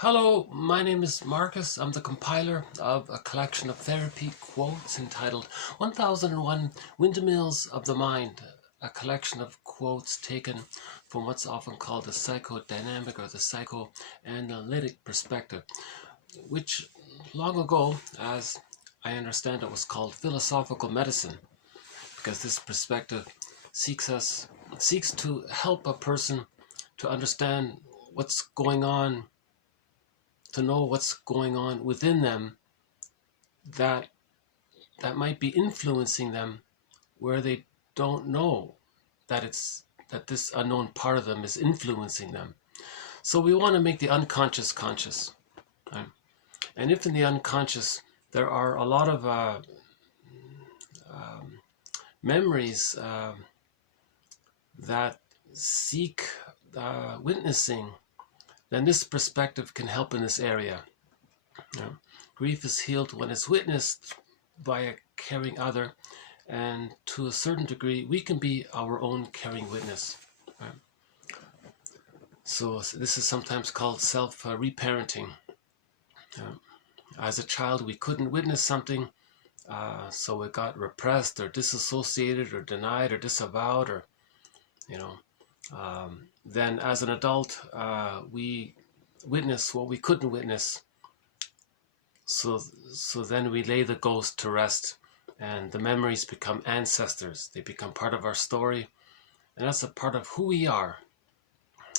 Hello, my name is Marcus. I'm the compiler of a collection of therapy quotes entitled 1001 Windmills of the Mind, a collection of quotes taken from what's often called the psychodynamic or the psychoanalytic perspective, which long ago, as I understand it, was called philosophical medicine, because this perspective seeks to help a person to understand what's going on, to know what's going on within them that might be influencing them where they don't know that this unknown part of them is influencing them. So we want to make the unconscious conscious. Right? And if in the unconscious there are a lot of memories that seek witnessing, then this perspective can help in this area. Grief is healed when it's witnessed by a caring other, and to a certain degree we can be our own caring witness. Right? So this is sometimes called self-reparenting. As a child we couldn't witness something, so it got repressed or disassociated or denied or disavowed, or then as an adult we witness what we couldn't witness. So then we lay the ghost to rest, and the memories become ancestors. They become part of our story, and that's a part of who we are.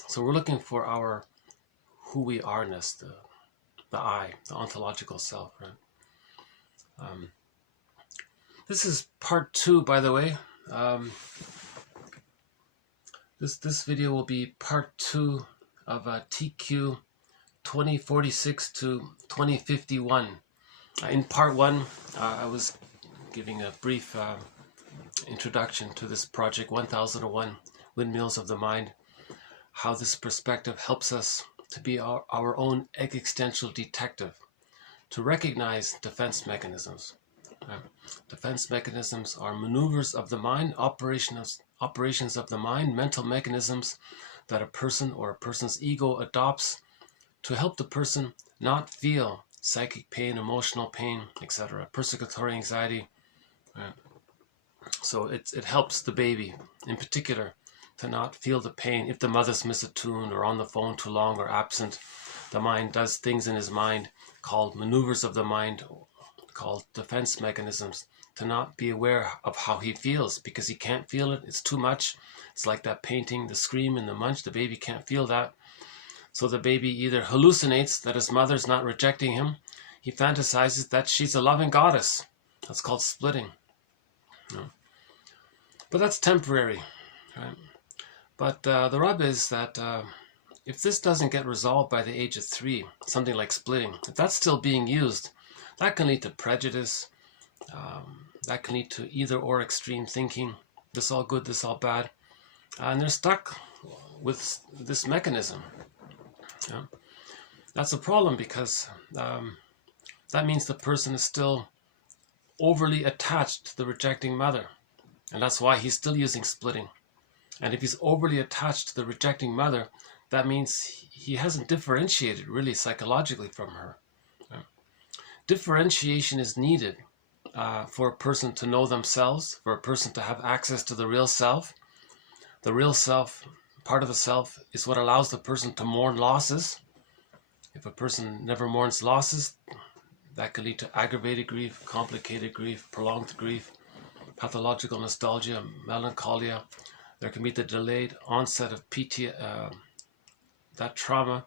So we're looking for our who we are-ness, the I, the ontological self. Right? This is part 2, by the way. This video will be part 2 of TQ 2046 to 2051. In part 1, I was giving a brief introduction to this project, 1001 Windmills of the Mind, how this perspective helps us to be our own existential detective, to recognize defense mechanisms. Defense mechanisms are maneuvers of the mind, operations of the mind, mental mechanisms that a person or a person's ego adopts to help the person not feel psychic pain, emotional pain, etc., persecutory anxiety. So it helps the baby in particular to not feel the pain. If the mother's misattuned or on the phone too long or absent, the mind does things in his mind called maneuvers of the mind, called defense mechanisms, to not be aware of how he feels, because he can't feel it. It's too much. It's like that painting, the scream and the munch. The baby can't feel that. So the baby either hallucinates that his mother's not rejecting him. He fantasizes that she's a loving goddess. That's called splitting. But that's temporary. Right? But the rub is that if this doesn't get resolved by the age of 3, something like splitting, if that's still being used, that can lead to prejudice. That can lead to either or extreme thinking. This all good, this all bad. And they're stuck with this mechanism. That's a problem, because that means the person is still overly attached to the rejecting mother. And that's why he's still using splitting. And if he's overly attached to the rejecting mother, that means he hasn't differentiated really psychologically from her. Differentiation is needed for a person to know themselves, for a person to have access to the real self. The real self, part of the self, is what allows the person to mourn losses. If a person never mourns losses, that can lead to aggravated grief, complicated grief, prolonged grief, pathological nostalgia, melancholia. There can be the delayed onset of that trauma.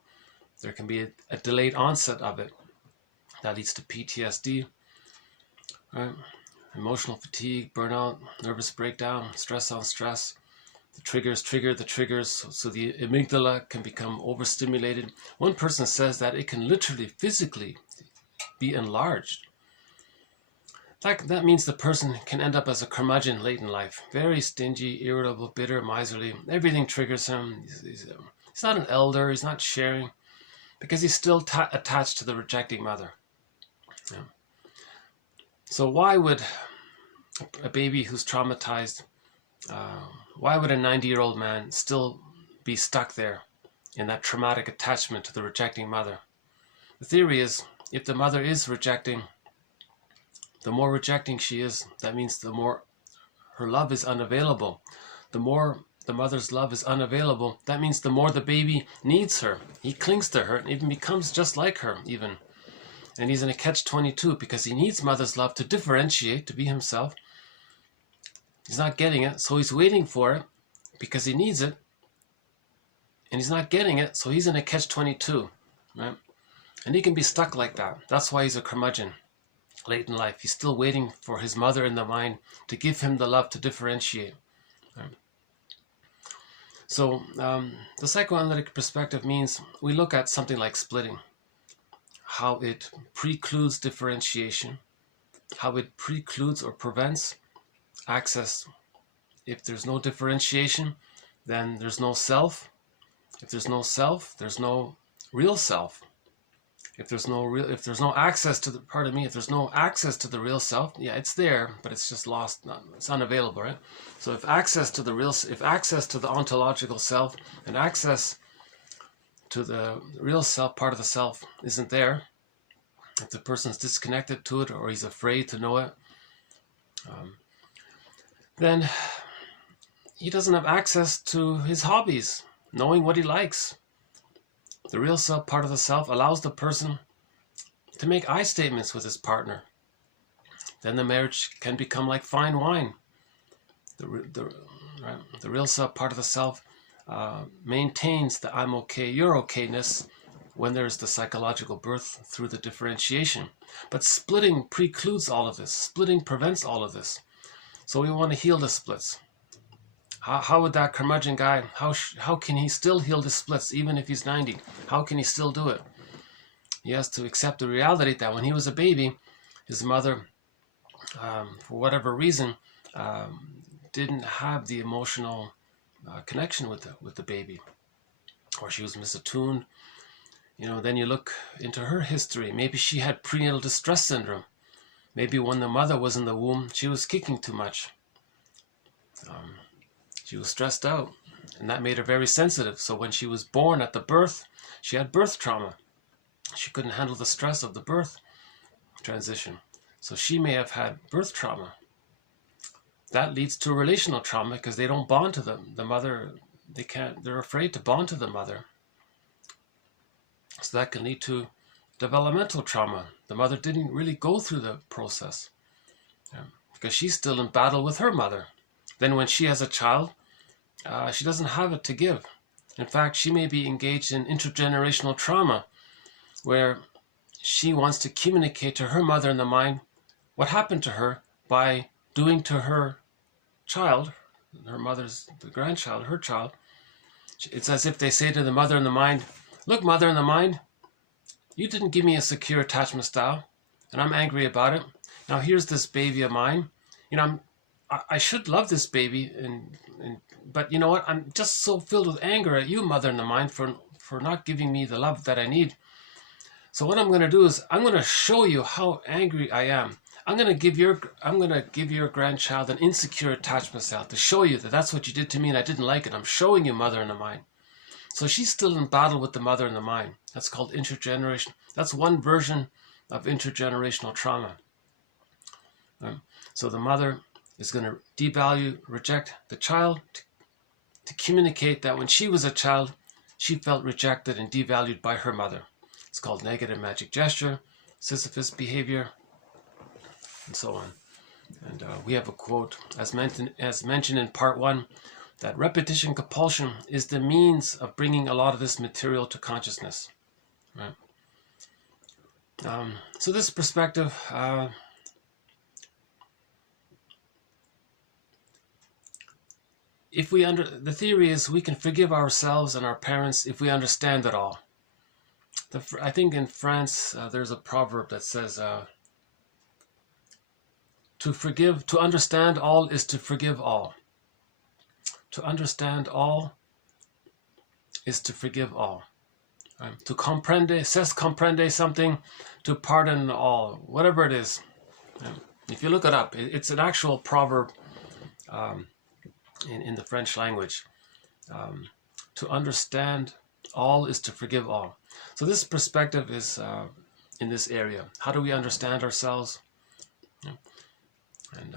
There can be a delayed onset of it. That leads to PTSD, right? Emotional fatigue, burnout, nervous breakdown, stress on stress. The triggers trigger the triggers, so the amygdala can become overstimulated. One person says that it can literally, physically be enlarged. That means the person can end up as a curmudgeon late in life. Very stingy, irritable, bitter, miserly. Everything triggers him. He's not an elder, he's not sharing, because he's still attached to the rejecting mother. So why would a baby who's traumatized, why would a 90-year-old man still be stuck there in that traumatic attachment to the rejecting mother? the theory is, if the mother is rejecting, the more rejecting she is, that means the more her love is unavailable. The more the mother's love is unavailable, that means the more the baby needs her. He clings to her and even becomes just like her even. And he's in a catch-22 because he needs mother's love to differentiate, to be himself. He's not getting it, so he's waiting for it because he needs it. And he's not getting it, so he's in a catch-22, right? And he can be stuck like that. That's why he's a curmudgeon late in life. He's still waiting for his mother in the mind to give him the love to differentiate. Right? So the psychoanalytic perspective means we look at something like splitting, how it precludes differentiation, how it precludes or prevents access. If there's no differentiation, then there's no self. If there's no self, there's no real self. If there's no access to the, if there's no access to the real self, yeah, it's there, but it's just lost, it's unavailable, right? So if access to the ontological self and access to the real self, part of the self, isn't there, if the person's disconnected to it or he's afraid to know it, then he doesn't have access to his hobbies, knowing what he likes. The real self, part of the self, allows the person to make I statements with his partner. Then the marriage can become like fine wine. The real self, part of the self, maintains the I'm okay, you're okayness when there's the psychological birth through the differentiation. But splitting precludes all of this. Splitting prevents all of this. So we want to heal the splits. How would that curmudgeon guy, how can he still heal the splits even if he's 90? How can he still do it? He has to accept the reality that when he was a baby, his mother, for whatever reason, didn't have the emotional connection with the baby, or she was misattuned. You know, then you look into her history. Maybe she had prenatal distress syndrome. Maybe when the mother was in the womb, she was kicking too much. She was stressed out, and that made her very sensitive. So when she was born at the birth, she had birth trauma. She couldn't handle the stress of the birth transition. So she may have had birth trauma. That leads to relational trauma because they don't bond to the mother. They're afraid to bond to the mother. So that can lead to developmental trauma. The mother didn't really go through the process because she's still in battle with her mother. Then when she has a child, she doesn't have it to give. In fact, she may be engaged in intergenerational trauma where she wants to communicate to her mother in the mind what happened to her by doing to her child, the grandchild, her child. It's as if they say to the mother in the mind, look, mother in the mind, you didn't give me a secure attachment style, and I'm angry about it. Now here's this baby of mine. You know, I should love this baby, but you know what? I'm just so filled with anger at you, mother in the mind, for not giving me the love that I need. So what I'm going to do is I'm going to show you how angry I am. I'm going to give your grandchild an insecure attachment style to show you that that's what you did to me and I didn't like it. I'm showing you, mother in the mind. So she's still in battle with the mother in the mind. That's called intergeneration. That's one version of intergenerational trauma. So the mother is going to devalue, reject the child to communicate that when she was a child, she felt rejected and devalued by her mother. It's called negative magic gesture, Sisyphus behavior, and so on. And we have a quote, as mentioned in part 1, that repetition compulsion is the means of bringing a lot of this material to consciousness. Right? So this perspective, the theory is we can forgive ourselves and our parents if we understand it all. I think in France there's a proverb that says, to understand all is to forgive all. To understand all is to forgive all. To comprende, something, to pardon all, whatever it is. If you look it up, it's an actual proverb in the French language. To understand all is to forgive all. So this perspective is in this area. How do we understand ourselves? And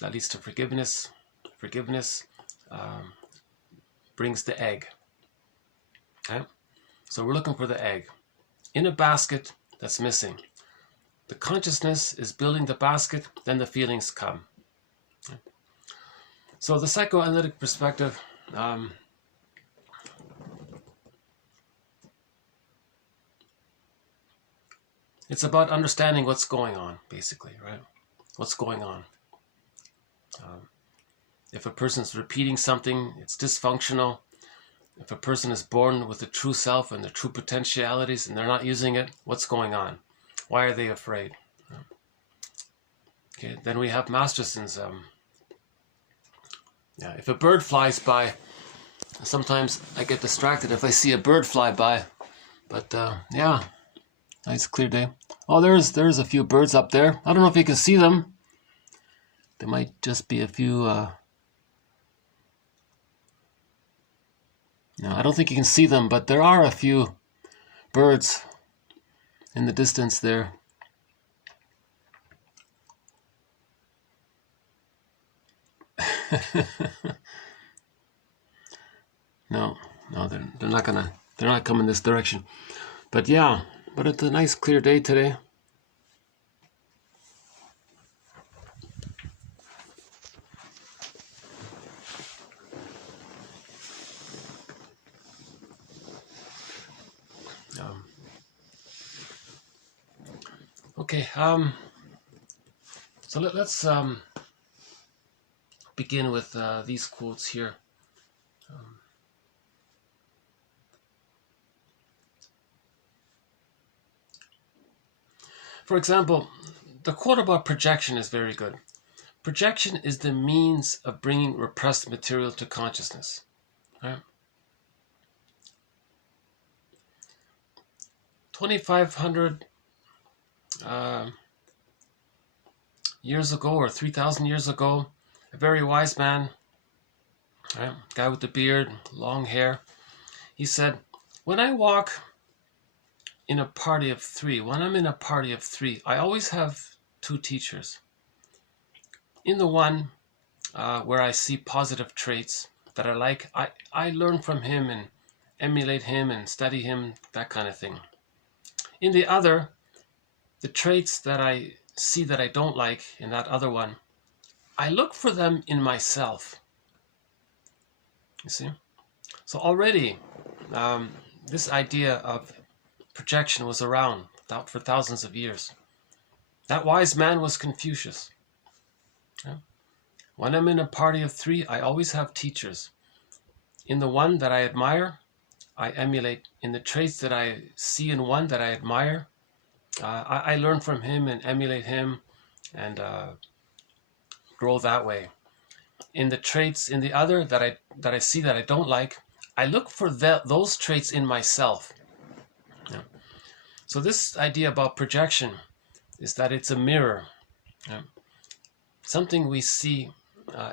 that leads to forgiveness. Forgiveness brings the egg. Okay? So we're looking for the egg in a basket that's missing. The consciousness is building the basket, then the feelings come. Okay? So the psychoanalytic perspective, it's about understanding what's going on, basically, right? What's going on. If a person's repeating something, it's dysfunctional. If a person is born with the true self and the true potentialities and they're not using it, what's going on? Why are they afraid? Okay, then we have Masterson's. If a bird flies by, sometimes I get distracted if I see a bird fly by. But yeah, nice clear day. Oh, there's a few birds up there. I don't know if you can see them. There might just be a few. No, I don't think you can see them, but there are a few birds in the distance there. No, they're not coming this direction. But yeah, but it's a nice clear day today. Okay, so let's begin with these quotes here. For example, the quote about projection is very good. Projection is the means of bringing repressed material to consciousness. Right? 2,500 years ago, or 3,000 years ago, a very wise man, right, guy with the beard, long hair, he said, when I walk in a party of three, when I'm in a party of three, I always have two teachers. In the one where I see positive traits that I like, I learn from him and emulate him and study him, that kind of thing. In the other, the traits that I see that I don't like in that other one, I look for them in myself. You see? So already, this idea of projection was around for thousands of years. That wise man was Confucius. Yeah? When I'm in a party of three, I always have teachers. In the one that I admire, I emulate. In the traits that I see in one that I admire, I learn from him and emulate him and grow that way. In the traits in the other that I see that I don't like, I look for those traits in myself. Yeah. So this idea about projection is that it's a mirror. Yeah. Something we see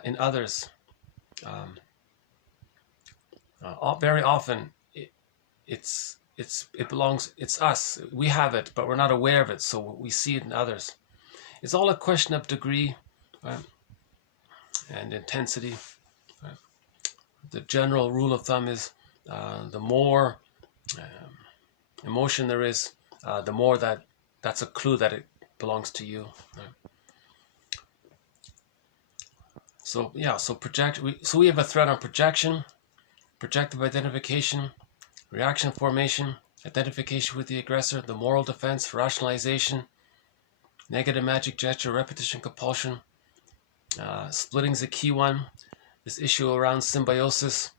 in others. Very often it's us. We have it, but we're not aware of it, so we see it in others. It's all a question of degree, right? And intensity. Right? The general rule of thumb is the more emotion there is, the more that's a clue that it belongs to you. Right? So yeah, so we have a thread on projection, projective identification, reaction formation, identification with the aggressor, the moral defense, rationalization, negative magic gesture, repetition, compulsion. Splitting is a key one. This issue around symbiosis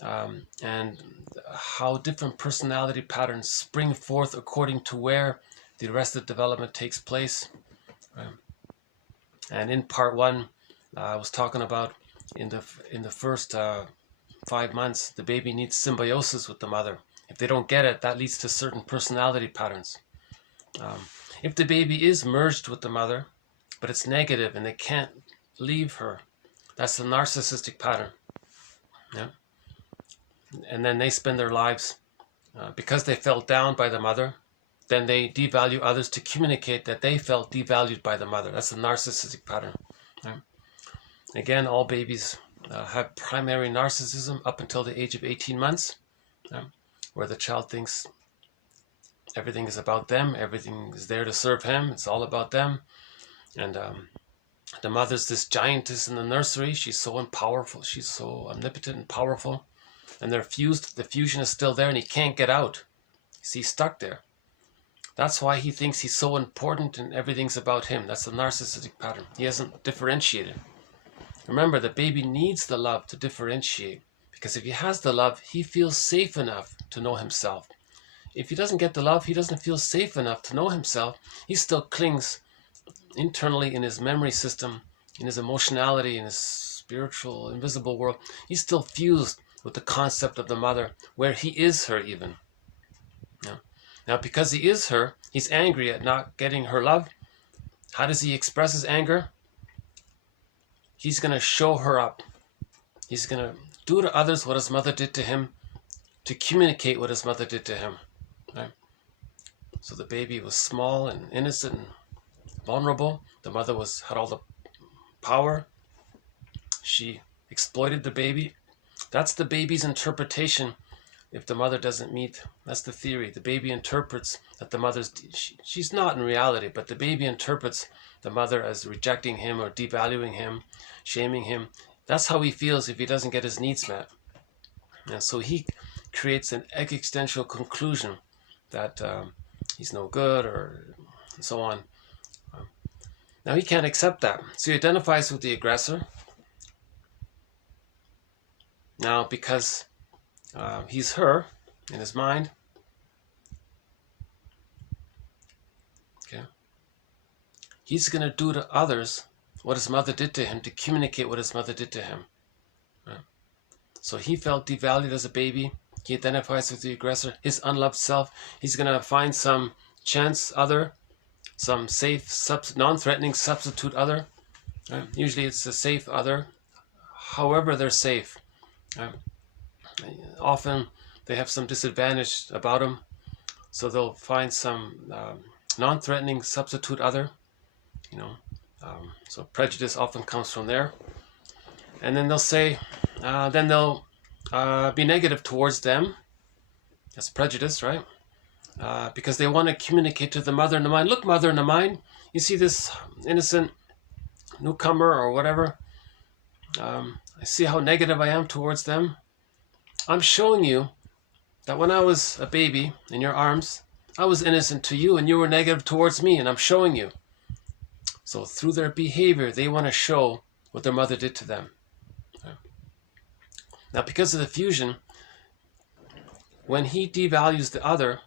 and how different personality patterns spring forth according to where the arrested development takes place. And in part one, I was talking about in the first 5 months, the baby needs symbiosis with the mother. If they don't get it, that leads to certain personality patterns. If the baby is merged with the mother, but it's negative and they can't leave her, that's the narcissistic pattern. Yeah. And then they spend their lives because they felt down by the mother, then they devalue others to communicate that they felt devalued by the mother. That's a narcissistic pattern. Right? Again, all babies have primary narcissism up until the age of 18 months, where the child thinks everything is about them, everything is there to serve him, it's all about them. And the mother's this giantess in the nursery. She's so powerful, she's so omnipotent and powerful. And they're fused, the fusion is still there and he can't get out. He's stuck there. That's why he thinks he's so important and everything's about him. That's the narcissistic pattern. He hasn't differentiated. Remember, the baby needs the love to differentiate, because if he has the love, he feels safe enough to know himself. If he doesn't get the love, he doesn't feel safe enough to know himself. He still clings internally in his memory system, in his emotionality, in his spiritual, invisible world. He's still fused with the concept of the mother, where he is her even. Now, because he is her, he's angry at not getting her love. How does he express his anger? He's going to show her up. He's going to do to others what his mother did to him, to communicate what his mother did to him. Right? So the baby was small and innocent and vulnerable. The mother had all the power. She exploited the baby. That's the baby's interpretation. If the mother doesn't meet, that's the theory. The baby interprets that the mother's, she's not in reality, but the baby interprets the mother as rejecting him or devaluing him, shaming him. That's how he feels if he doesn't get his needs met. And so he creates an existential conclusion that he's no good or so on. Now he can't accept that. So he identifies with the aggressor. Now because he's her in his mind. Okay. He's going to do to others what his mother did to him, to communicate what his mother did to him. Right? So he felt devalued as a baby. He identifies with the aggressor, his unloved self. He's going to find some chance other, some safe, non-threatening substitute other. Right? Usually it's a safe other, however they're safe. Right? Often they have some disadvantage about them, so they'll find some non-threatening substitute other, so prejudice often comes from there. And then they'll say, then they'll be negative towards them. That's prejudice, right? Because they want to communicate to the mother in the mind, look, mother in the mind, you see this innocent newcomer or whatever, I see how negative I am towards them. I'm showing you that when I was a baby in your arms, I was innocent to you and you were negative towards me, and I'm showing you. So through their behavior, they want to show what their mother did to them. Okay. Now, because of the fusion, when he devalues the other,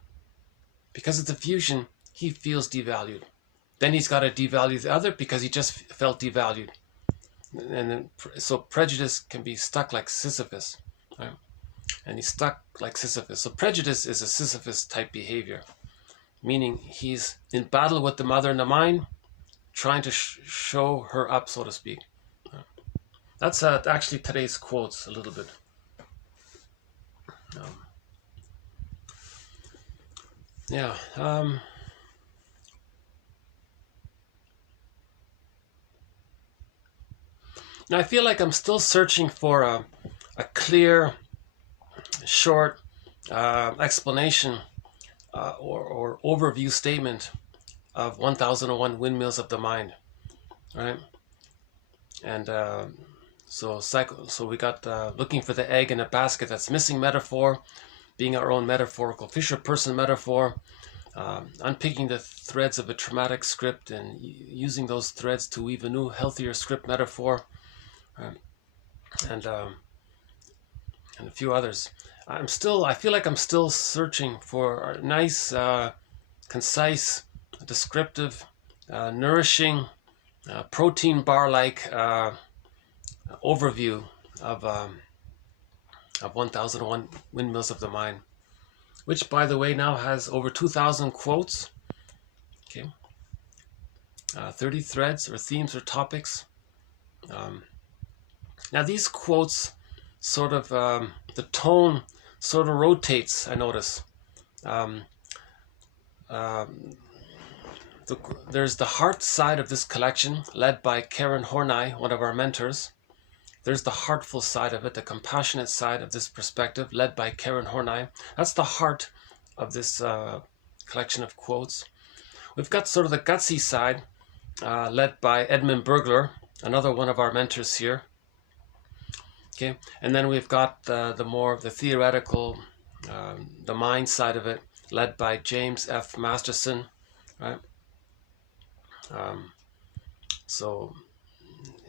because of the fusion, he feels devalued. Then he's got to devalue the other because he just felt devalued. And then, so prejudice can be stuck like Sisyphus. Right? And he's stuck like Sisyphus. So prejudice is a Sisyphus type behavior, meaning he's in battle with the mother in the mind, trying to show her up, so to speak. That's actually today's quotes a little bit. Now I feel like I'm still searching for a clear, short explanation or overview statement of 1001 Windmills of the Mind, right? And so we got looking for the egg in a basket. That's missing metaphor, being our own metaphorical Fisher person metaphor, unpicking the threads of a traumatic script and using those threads to weave a new, healthier script metaphor, and a few others. I feel like I'm still searching for a nice, concise, descriptive, nourishing, protein bar-like overview of 1001 Windmills of the Mind, which, by the way, now has over 2,000 quotes. Okay, 30 threads or themes or topics. Now these quotes sort of, the tone sort of rotates, I notice. There's the heart side of this collection, led by Karen Horney, one of our mentors. There's the heartful side of it, the compassionate side of this perspective, led by Karen Horney. That's the heart of this collection of quotes. We've got sort of the gutsy side, led by Edmund Burglar, another one of our mentors here. Okay, and then we've got the more of the theoretical, the mind side of it, led by James F. Masterson, right? So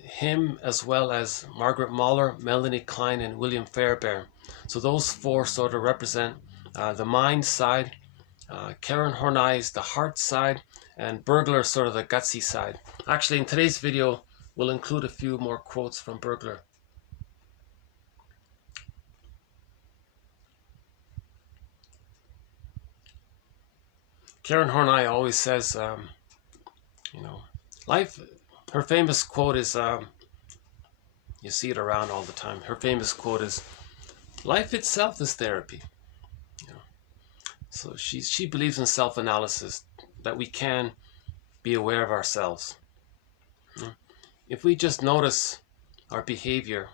him, as well as Margaret Mahler, Melanie Klein, and William Fairbairn. So those four sort of represent the mind side, Karen Horney is the heart side, and Burglar sort of the gutsy side. Actually, in today's video, we'll include a few more quotes from Burglar. Karen Horney always says, life, her famous quote is, you see it around all the time, her famous quote is, life itself is therapy. So she believes in self-analysis, that we can be aware of ourselves. If we just notice our behavior,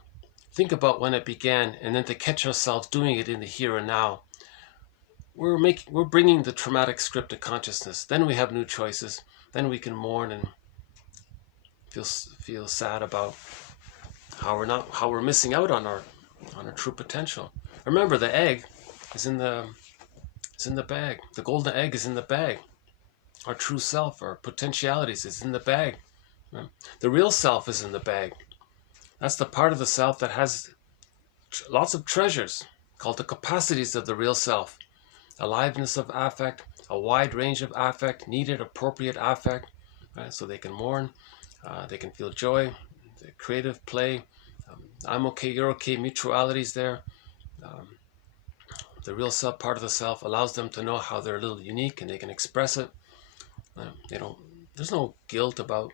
think about when it began, and then to catch ourselves doing it in the here and now, we're bringing the traumatic script to consciousness. Then we have new choices. Then we can mourn and feel sad about how we're missing out on our true potential. Remember, the egg is in the bag. The golden egg is in the bag. Our true self, our potentialities, is in the bag. The real self is in the bag. That's the part of the self that has lots of treasures, called the capacities of the real self. Aliveness of affect, a wide range of affect, needed, appropriate affect, right? So they can mourn, they can feel joy, the creative play, I'm okay, you're okay, mutualities there. The real self, part of the self, allows them to know how they're a little unique and they can express it. There's no guilt about,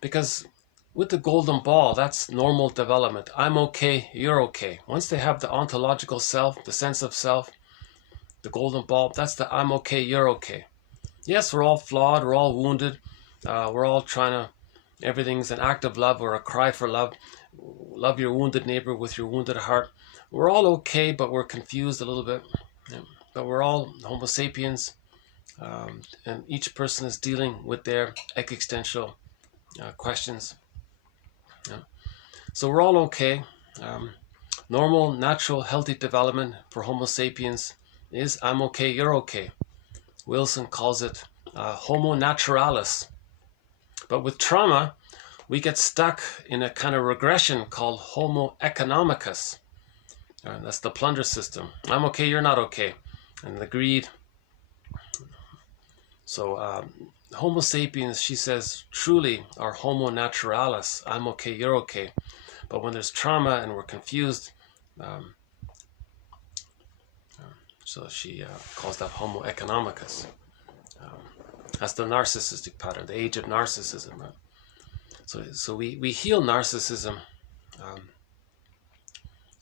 because with the golden ball, that's normal development. I'm okay, you're okay. Once they have the ontological self, the sense of self, the golden ball, that's the I'm okay, you're okay. Yes, we're all flawed, we're all wounded, we're all trying to, everything's an act of love or a cry for love. Love your wounded neighbor with your wounded heart. We're all okay, but we're confused a little bit. But we're all Homo sapiens, and each person is dealing with their existential questions. So we're all okay. Normal, natural, healthy development for Homo sapiens is I'm okay, you're okay. Wilson calls it Homo naturalis. But with trauma, we get stuck in a kind of regression called Homo economicus. That's the plunder system. I'm okay, you're not okay. And the greed. So Homo sapiens, she says, truly are Homo naturalis. I'm okay, you're okay. But when there's trauma and we're confused, so she calls that Homo economicus. That's the narcissistic pattern, the age of narcissism. Right? So we heal narcissism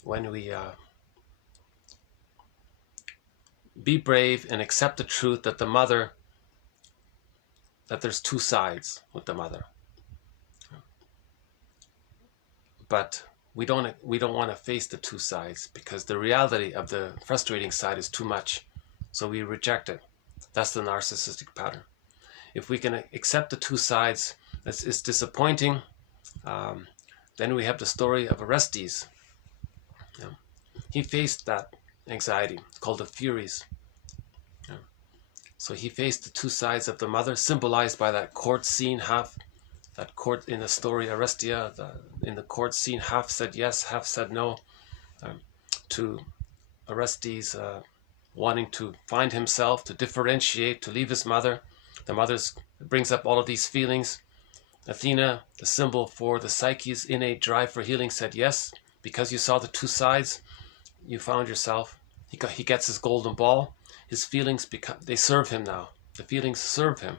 when we be brave and accept the truth that that there's two sides with the mother. But we don't want to face the two sides because the reality of the frustrating side is too much. So we reject it. That's the narcissistic pattern. If we can accept the two sides, it's disappointing. Then we have the story of Orestes. He faced that anxiety. It's called the Furies. So he faced the two sides of the mother, symbolized by that court scene, that court in the story Orestia, in the court scene, half said yes, half said no, to Orestes wanting to find himself, to differentiate, to leave his mother. The mother brings up all of these feelings. Athena, the symbol for the psyche's innate drive for healing, said yes, because you saw the two sides, you found yourself. He gets his golden ball. His feelings they serve him now. The feelings serve him.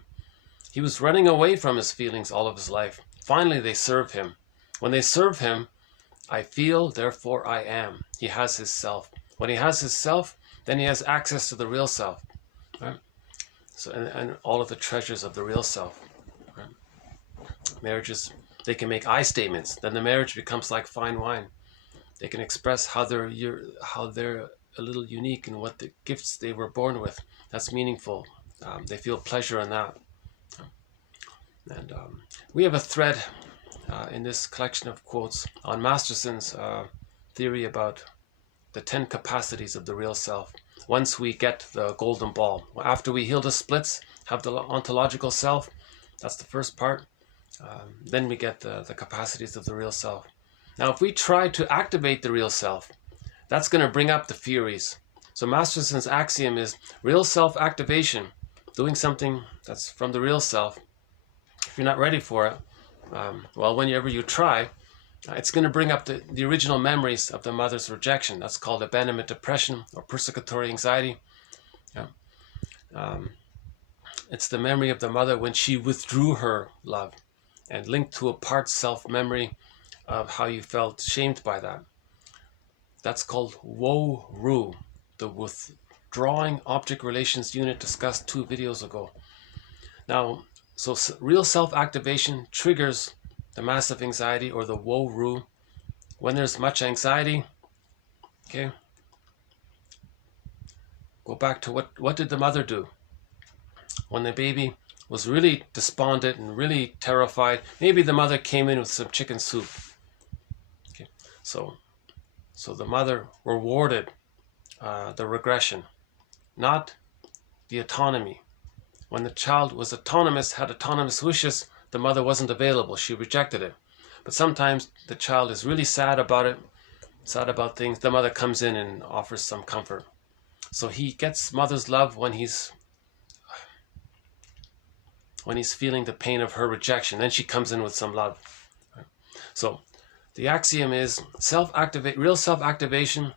He was running away from his feelings all of his life. Finally, they serve him. When they serve him, I feel, therefore I am. He has his self. When he has his self, then he has access to the real self, right? So, and all of the treasures of the real self. Right? Marriages, they can make I statements. Then the marriage becomes like fine wine. They can express how they're a little unique in what the gifts they were born with. That's meaningful. They feel pleasure in that. And we have a thread in this collection of quotes on Masterson's theory about the 10 capacities of the real self. Once we get the golden ball, after we heal the splits, have the ontological self, that's the first part, then we get the capacities of the real self. Now, if we try to activate the real self, that's going to bring up the furies. So Masterson's axiom is real self activation, doing something that's from the real self. If you're not ready for it, well, whenever you try, it's going to bring up the original memories of the mother's rejection. That's called abandonment depression or persecutory anxiety. Yeah. It's the memory of the mother when she withdrew her love and linked to a part self memory of how you felt shamed by that. That's called woe-ru, the withdrawing object relations unit discussed 2 videos ago. Now, so real self-activation triggers the massive anxiety or the woe-ru. When there's much anxiety, okay, go back to what did the mother do? When the baby was really despondent and really terrified, maybe the mother came in with some chicken soup. Okay, so the mother rewarded the regression, not the autonomy. When the child was autonomous, had autonomous wishes, the mother wasn't available. She rejected it. But sometimes the child is really sad about it, sad about things. The mother comes in and offers some comfort. So he gets mother's love when he's feeling the pain of her rejection. Then she comes in with some love. So the axiom is real self-activation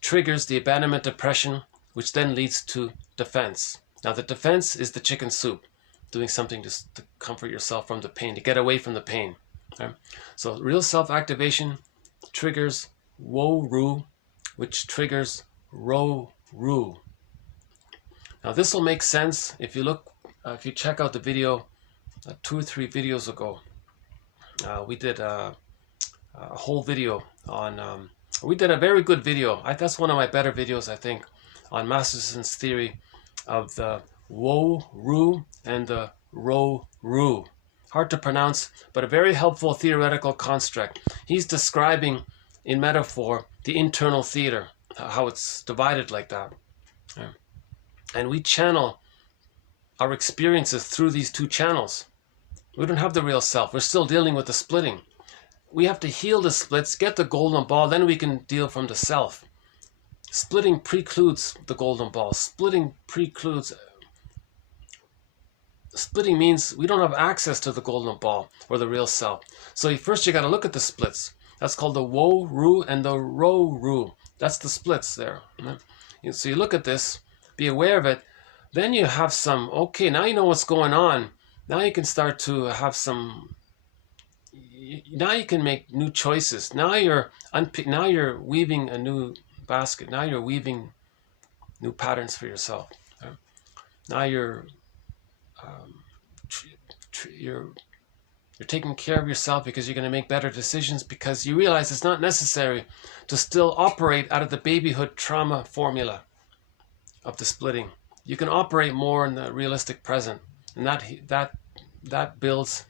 triggers the abandonment depression, which then leads to defense. Now the defense is the chicken soup, doing something to comfort yourself from the pain, to get away from the pain. Right? So real self-activation triggers woe-ru, which triggers ro-ru. Now this will make sense if you look, if you check out the video 2 or 3 videos ago. We did a whole video on, we did a very good video. That's one of my better videos, I think, on Masterson's theory of the woe-ru and the ro-ru. Hard to pronounce, but a very helpful theoretical construct. He's describing in metaphor the internal theater, how it's divided like that. Yeah. And we channel our experiences through these 2 channels. We don't have the real self. We're still dealing with the splitting. We have to heal the splits, get the golden ball, then we can deal from the self. Splitting precludes the golden ball. Splitting means we don't have access to the golden ball or the real self. So first you got to look at the splits. That's called the woe-ru and the ro-ru. That's the splits there. So you look at this, be aware of it. Then you have some, okay, now you know what's going on. Now you can start to have some, now you can make new choices. Now you're weaving a new basket. Now you're weaving new patterns for yourself. Right? Now you're taking care of yourself because you're going to make better decisions, because you realize it's not necessary to still operate out of the babyhood trauma formula of the splitting. You can operate more in the realistic present, and that builds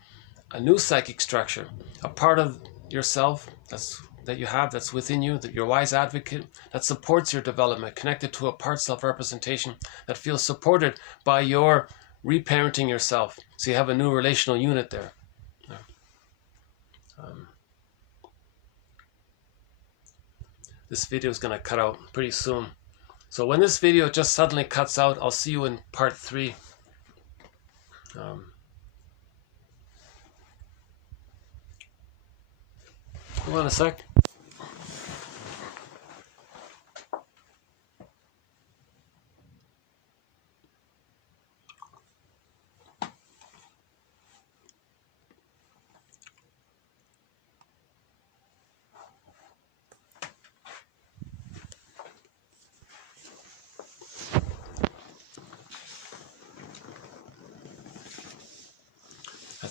a new psychic structure, a part of yourself that's within you, that your wise advocate, that supports your development, connected to a part self-representation that feels supported by your reparenting yourself. So you have a new relational unit there. This video is going to cut out pretty soon. So when this video just suddenly cuts out, I'll see you in part 3. Hold on a sec.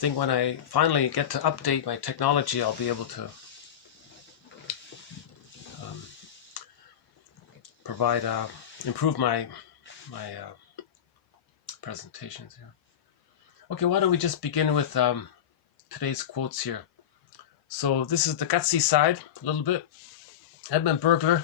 think when I finally get to update my technology, I'll be able to provide, improve my presentations here. Okay, why don't we just begin with today's quotes here. So this is the gutsy side, a little bit. Edmund Burglar,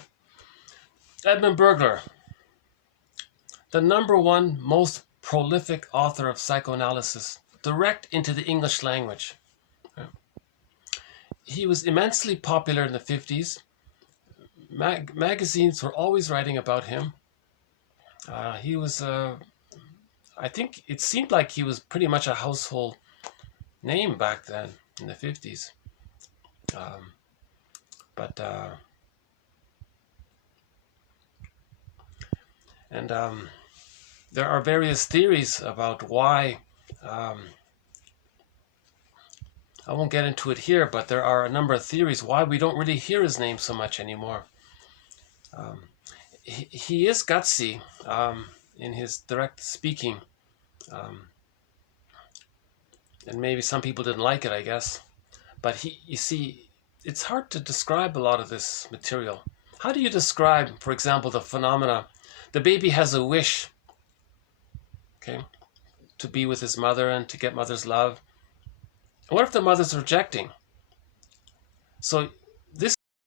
the #1 most prolific author of psychoanalysis, direct into the English language. He was immensely popular in the 50s. Magazines were always writing about him. He was, I think it seemed like he was pretty much a household name back then in the 50s. There are various theories about why, I won't get into it here, but there are a number of theories why we don't really hear his name so much anymore. He is gutsy in his direct speaking, and maybe some people didn't like it, I guess. But you see, it's hard to describe a lot of this material. How do you describe, for example, the phenomena? The baby has a wish, okay, to be with his mother and to get mother's love. What if the mother's rejecting? So